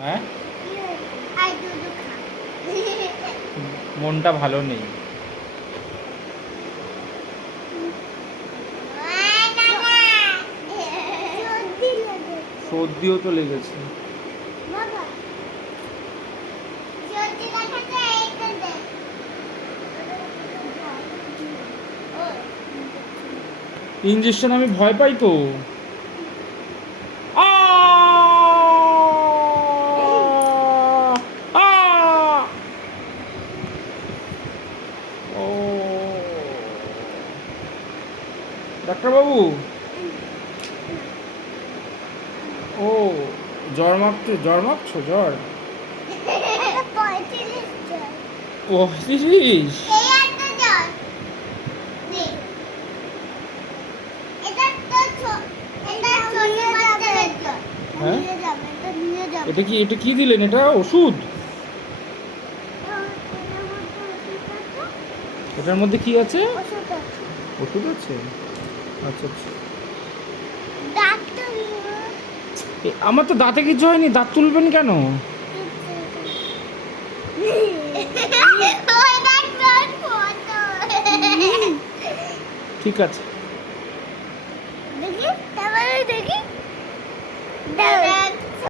হ্যাঁ, মনটা ভালো নেই। সর্দিও তো লেগেছে। ইঞ্জেকশন আমি ভয় পাই তো। আ! আ! ও ডাক্তারবাবু, ও জ্বর মাপছো জ্বর? 35? হ্যাঁ, এটা কি দিলেন? এটা ওষুধ? এটার মধ্যে কি আছে? ওষুধ আছে? আচ্ছা আচ্ছা। আমার তো দাঁতে কিছু হয়নি, দাঁত তুলবেন কেন? ঠিক আছে। দেখি, তারপরে দেখি।